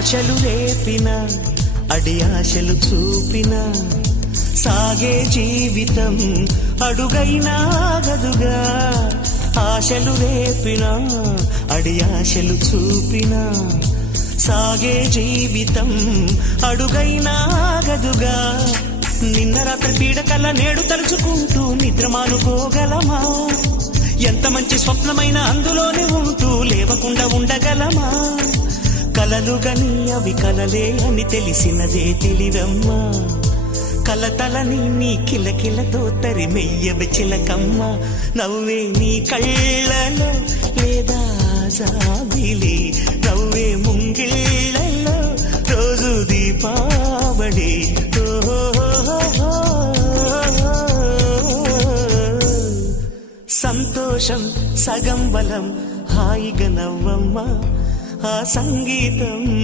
ఆశలు రేపిన అడి ఆశలు చూపిన సాగే జీవితం అడుగైనా ఆగదుగా. ఆశలు రేపిన అడి ఆశలు చూపిన సాగే జీవితం అడుగైనా ఆగదుగా. నిన్న రాత్రి పీడకల నేడు తలుచుకుంటూ నిద్రమానుకోగలమా? ఎంత మంచి స్వప్నమైన అందులోనే ఉంటూ లేవకుండా ఉండగలమా? కలలుగని అవి కలలే అని తెలిసినదే తెలివమ్మా. కలతలని నీ కిలకిలతో తరిమెయ్యవి చిలకమ్మ. నవ్వే నీ కళ్ళలో లేదా జాబిలి, నవ్వే ముంగిళ్ళలో రోజు దీపావళి. సంతోషం సగం బలం, హాయిగా నవ్వమ్మ ఆ సంగీతం.